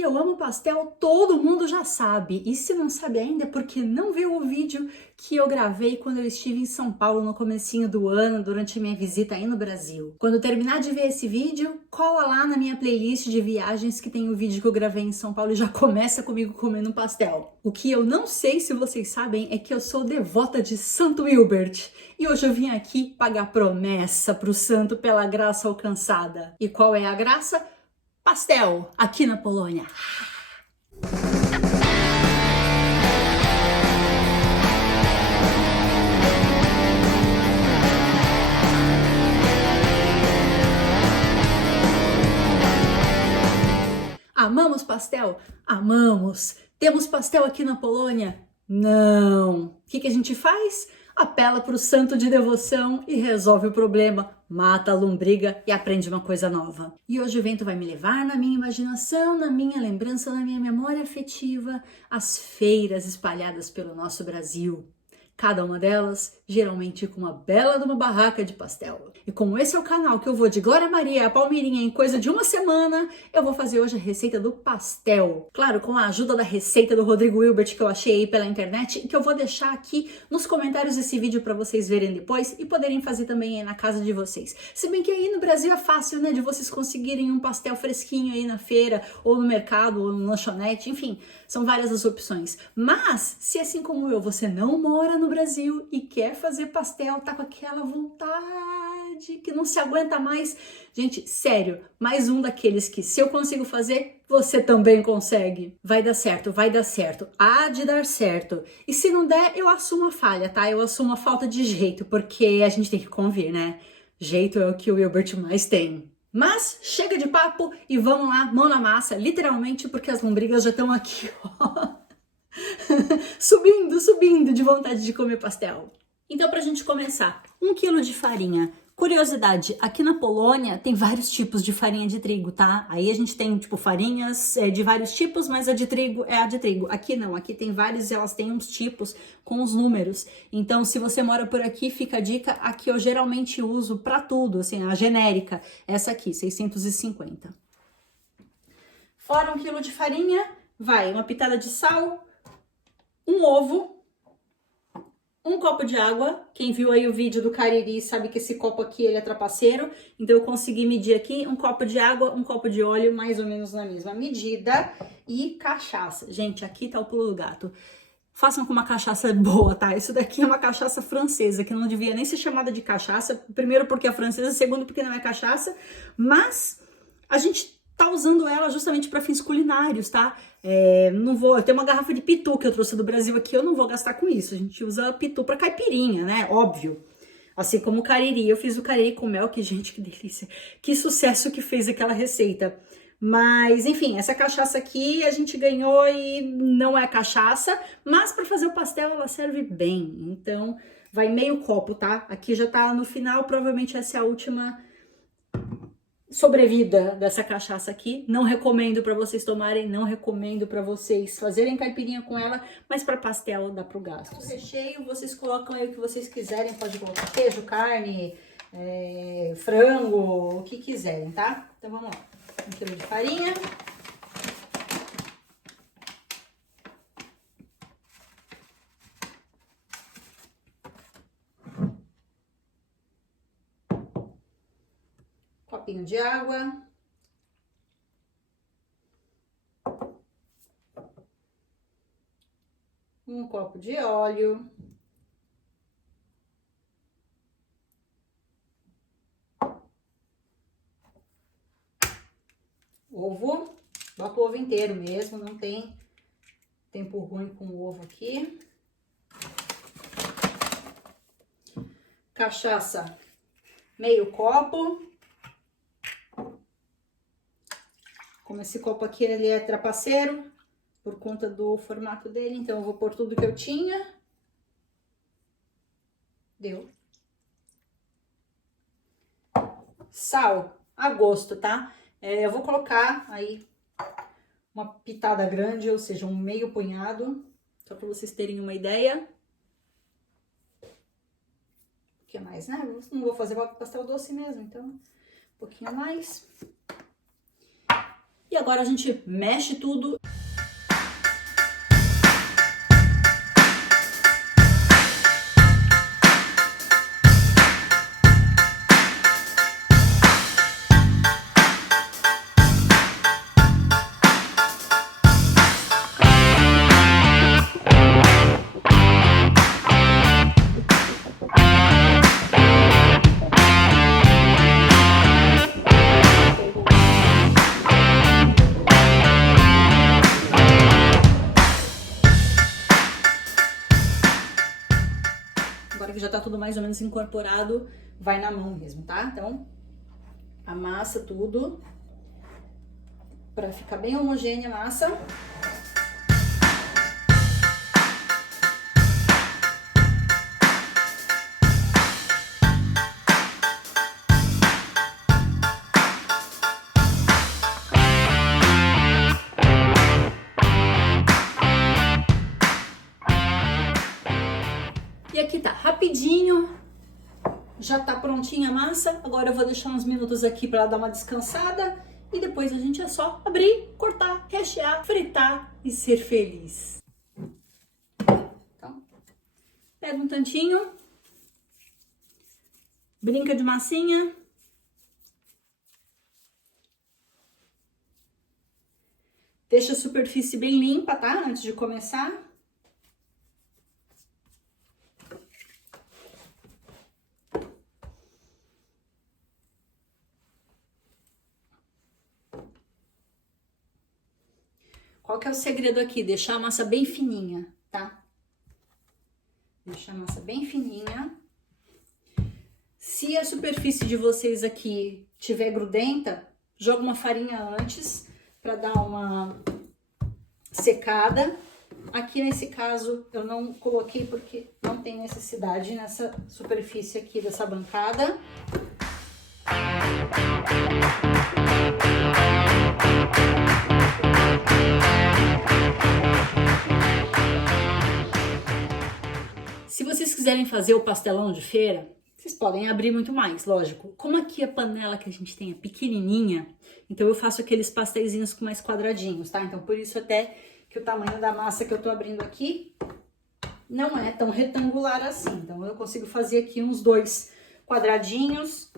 que eu amo pastel, todo mundo já sabe. E se não sabe ainda, é porque não viu o vídeo que eu gravei quando eu estive em São Paulo no comecinho do ano, durante a minha visita aí no Brasil. Quando terminar de ver esse vídeo, cola lá na minha playlist de viagens que tem o vídeo que eu gravei em São Paulo e já começa comigo comendo um pastel. O que eu não sei se vocês sabem é que eu sou devota de Santo Hilbert. E hoje eu vim aqui pagar promessa pro santo pela graça alcançada. E qual é a graça? Pastel, aqui na Polônia. Amamos pastel? Amamos. Temos pastel aqui na Polônia? Não. O que a gente faz? Apela para o santo de devoção e resolve o problema, mata a lombriga e aprende uma coisa nova. E hoje o vento vai me levar na minha imaginação, na minha lembrança, na minha memória afetiva, as feiras espalhadas pelo nosso Brasil. Cada uma delas, geralmente com uma bela de uma barraca de pastel. E como esse é o canal que eu vou de Glória Maria a Palmeirinha em coisa de uma semana, eu vou fazer hoje a receita do pastel. Claro, com a ajuda da receita do Rodrigo Hilbert que eu achei aí pela internet e que eu vou deixar aqui nos comentários desse vídeo para vocês verem depois e poderem fazer também aí na casa de vocês. Se bem que aí no Brasil é fácil, né, de vocês conseguirem um pastel fresquinho aí na feira, ou no mercado, ou no lanchonete, enfim, são várias as opções. Mas, se assim como eu, você não mora no Brasil e quer fazer pastel, tá com aquela vontade que não se aguenta mais. Gente, sério, mais um daqueles que se eu consigo fazer, você também consegue. Vai dar certo, há de dar certo. E se não der, eu assumo a falha, tá? Eu assumo a falta de jeito, porque a gente tem que convir, né? Jeito é o que o Hilbert mais tem. Mas chega de papo e vamos lá, mão na massa, literalmente, porque as lombrigas já estão aqui, ó. subindo de vontade de comer pastel. Então, pra gente começar, 1 quilo de farinha. Curiosidade, aqui na Polônia tem vários tipos de farinha de trigo, tá? Aí a gente tem, tipo, farinhas de vários tipos, mas a de trigo é a de trigo. Aqui não, aqui tem vários e elas têm uns tipos com os números. Então, se você mora por aqui, fica a dica, a que eu geralmente uso pra tudo, assim, a genérica. Essa aqui, 650. Fora 1 quilo de farinha, vai uma pitada de sal, um ovo, 1 copo de água. Quem viu aí o vídeo do Cariri sabe que esse copo aqui ele é trapaceiro, então eu consegui medir aqui 1 copo de água, 1 copo de óleo, mais ou menos na mesma medida, e cachaça. Gente, aqui tá o pulo do gato. Façam com uma cachaça boa, tá? Isso daqui é uma cachaça francesa, que não devia nem ser chamada de cachaça, primeiro porque é francesa, segundo porque não é cachaça, mas a gente tá usando ela justamente para fins culinários, tá? Eu tenho uma garrafa de pitu que eu trouxe do Brasil aqui, eu não vou gastar com isso. A gente usa pitu para caipirinha, né? Óbvio. Assim como o cariri. Eu fiz o cariri com mel, que gente, que delícia. Que sucesso que fez aquela receita. Mas, enfim, essa cachaça aqui a gente ganhou e não é cachaça, mas para fazer o pastel ela serve bem. Então, vai meio copo, tá? Aqui já tá no final, provavelmente essa é a última sobrevida dessa cachaça aqui. Não recomendo para vocês tomarem, não recomendo para vocês fazerem caipirinha com ela, mas para pastel dá pro gasto. O recheio vocês colocam aí o que vocês quiserem, pode colocar queijo, carne, frango, o que quiserem, tá? Então vamos lá. 1 quilo de farinha. Copinho de água. Um copo de óleo. Ovo. Bota o ovo inteiro mesmo, não tem tempo ruim com o ovo aqui. Cachaça, meio copo. Como esse copo aqui ele é trapaceiro, por conta do formato dele, então eu vou pôr tudo que eu tinha. Deu. Sal, a gosto, tá? Eu vou colocar aí uma pitada grande, ou seja, um meio punhado, só para vocês terem uma ideia. Um pouquinho mais, né? Eu não vou fazer pastel doce mesmo, então um pouquinho mais. E agora a gente mexe tudo. Agora que já tá tudo mais ou menos incorporado, vai na mão mesmo, tá? Então, amassa tudo para ficar bem homogênea a massa. E aqui tá rapidinho, já tá prontinha a massa. Agora eu vou deixar uns minutos aqui para dar uma descansada e depois a gente é só abrir, cortar, rechear, fritar e ser feliz. Então, pega um tantinho, brinca de massinha. Deixa a superfície bem limpa, tá? Antes de começar. Qual que é o segredo aqui? Deixar a massa bem fininha, tá? Deixar a massa bem fininha. Se a superfície de vocês aqui tiver grudenta, joga uma farinha antes para dar uma secada. Aqui nesse caso eu não coloquei porque não tem necessidade nessa superfície aqui dessa bancada. Se vocês quiserem fazer o pastelão de feira, vocês podem abrir muito mais, lógico. Como aqui a panela que a gente tem é pequenininha, então eu faço aqueles pastéisinhos com mais quadradinhos, tá? Então por isso até que o tamanho da massa que eu tô abrindo aqui não é tão retangular assim. Então eu consigo fazer aqui uns 2 quadradinhos.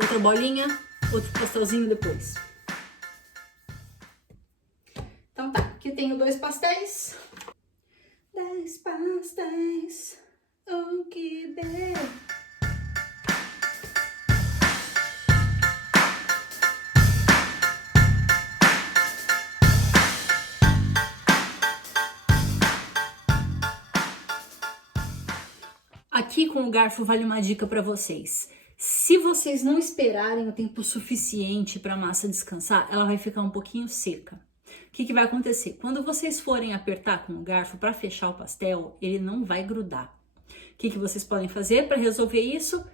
Outra bolinha, outro pastelzinho depois. Então tá, aqui tenho 2 pastéis. 10 pastéis, o que der. Aqui com o garfo vale uma dica para vocês. Se vocês não esperarem o tempo suficiente para a massa descansar, ela vai ficar um pouquinho seca. O que vai acontecer? Quando vocês forem apertar com o garfo para fechar o pastel, ele não vai grudar. O que vocês podem fazer para resolver isso?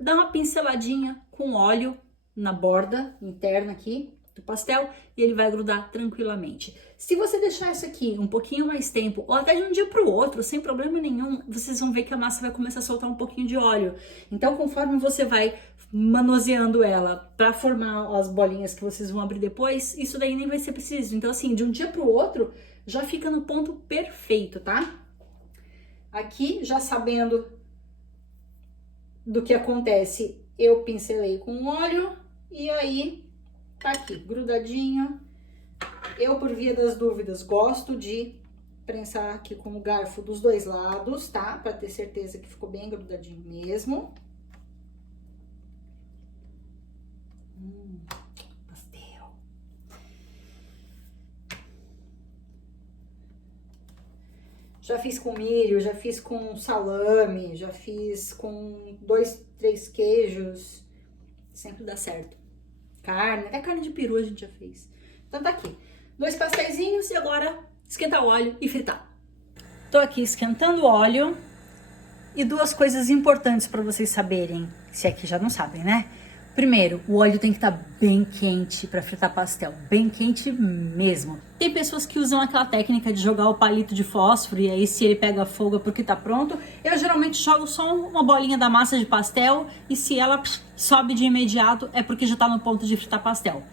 Dar uma pinceladinha com óleo na borda interna aqui do pastel e ele vai grudar tranquilamente. Se você deixar isso aqui um pouquinho mais tempo, ou até de um dia para o outro, sem problema nenhum, vocês vão ver que a massa vai começar a soltar um pouquinho de óleo. Então, conforme você vai manuseando ela para formar as bolinhas que vocês vão abrir depois, isso daí nem vai ser preciso. Então, assim, de um dia para o outro, já fica no ponto perfeito, tá? Aqui, já sabendo do que acontece, eu pincelei com óleo e aí tá aqui, grudadinho. Eu, por via das dúvidas, gosto de prensar aqui com o garfo dos 2 lados, tá? Pra ter certeza que ficou bem grudadinho mesmo. Pastel. Já fiz com milho, já fiz com salame, já fiz com 2, 3 queijos. Sempre dá certo. Carne, até carne de peru a gente já fez. Então tá aqui, 2 pastéisinhos e agora esquentar o óleo e fritar. Tô aqui esquentando o óleo e duas coisas importantes para vocês saberem, se é que já não sabem, né? Primeiro, o óleo tem que estar bem quente para fritar pastel, bem quente mesmo. Tem pessoas que usam aquela técnica de jogar o palito de fósforo e aí se ele pega fogo é porque tá pronto. Eu geralmente jogo só uma bolinha da massa de pastel e se ela sobe de imediato é porque já tá no ponto de fritar pastel.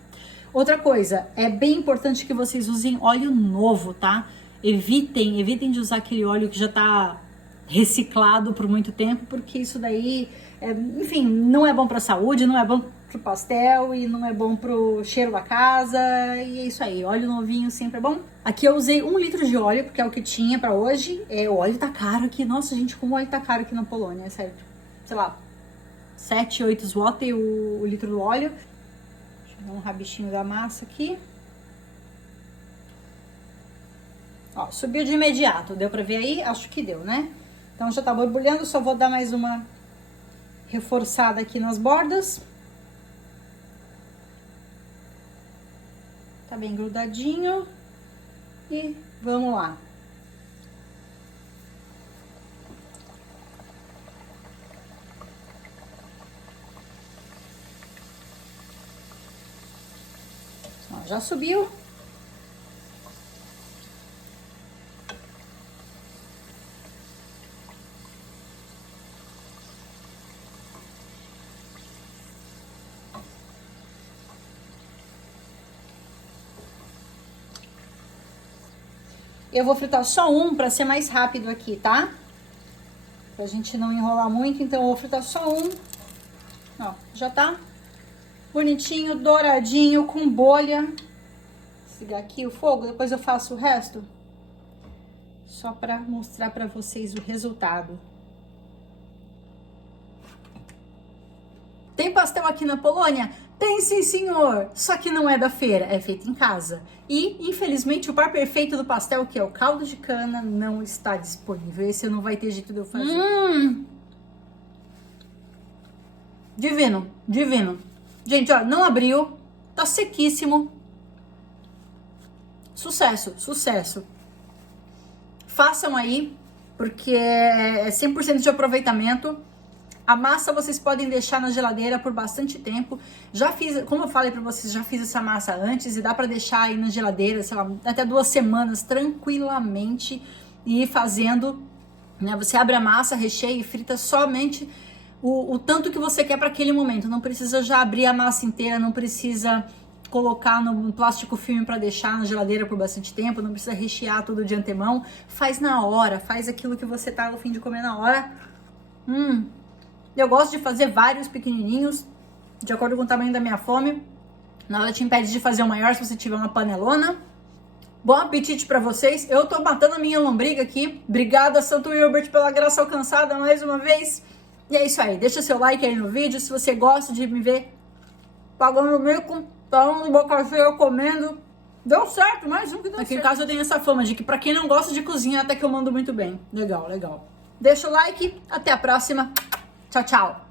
Outra coisa, é bem importante que vocês usem óleo novo, tá? Evitem de usar aquele óleo que já tá reciclado por muito tempo, porque isso daí, enfim, não é bom pra saúde, não é bom pro pastel e não é bom pro cheiro da casa, e é isso aí, óleo novinho sempre é bom. Aqui eu usei 1 litro de óleo, porque é o que tinha pra hoje. O óleo tá caro aqui, nossa gente, como o óleo tá caro aqui na Polônia, é sério, sei lá, 7, 8 zloty o litro do óleo. Deixa eu dar um rabichinho da massa aqui. Ó, subiu de imediato, deu pra ver aí? Acho que deu, né? Então já tá borbulhando, só vou dar mais uma reforçada aqui nas bordas. Tá bem grudadinho. E vamos lá. Ó, já subiu. Eu vou fritar só um para ser mais rápido aqui, tá? Pra gente não enrolar muito, então eu vou fritar só um. Ó, já tá bonitinho, douradinho, com bolha. Vou desligar aqui o fogo, depois eu faço o resto. Só pra mostrar pra vocês o resultado. Tem pastel aqui na Polônia? Tem sim, senhor! Só que não é da feira, é feito em casa. E, infelizmente, o par perfeito do pastel, que é o caldo de cana, não está disponível. Esse não vai ter jeito de eu fazer. Divino, divino. Gente, ó, não abriu, tá sequíssimo. Sucesso, sucesso. Façam aí, porque é 100% de aproveitamento. A massa vocês podem deixar na geladeira por bastante tempo. Já fiz, como eu falei pra vocês, já fiz essa massa antes e dá pra deixar aí na geladeira, sei lá, até 2 semanas tranquilamente e ir fazendo, né? Você abre a massa, recheia e frita somente o tanto que você quer para aquele momento. Não precisa já abrir a massa inteira, não precisa colocar no plástico filme para deixar na geladeira por bastante tempo, não precisa rechear tudo de antemão. Faz na hora, faz aquilo que você tá no fim de comer na hora. Eu gosto de fazer vários pequenininhos, de acordo com o tamanho da minha fome. Nada te impede de fazer o maior se você tiver uma panelona. Bom apetite pra vocês. Eu tô matando a minha lombriga aqui. Obrigada, Santo Hilbert, pela graça alcançada mais uma vez. E é isso aí. Deixa seu like aí no vídeo. Se você gosta de me ver pagando mico, falando de boca cheia, comendo. Deu certo, mais um que deu certo. Aqui em casa eu tenho essa fama de que pra quem não gosta de cozinha, até que eu mando muito bem. Legal, legal. Deixa o like. Até a próxima. Tchau, tchau.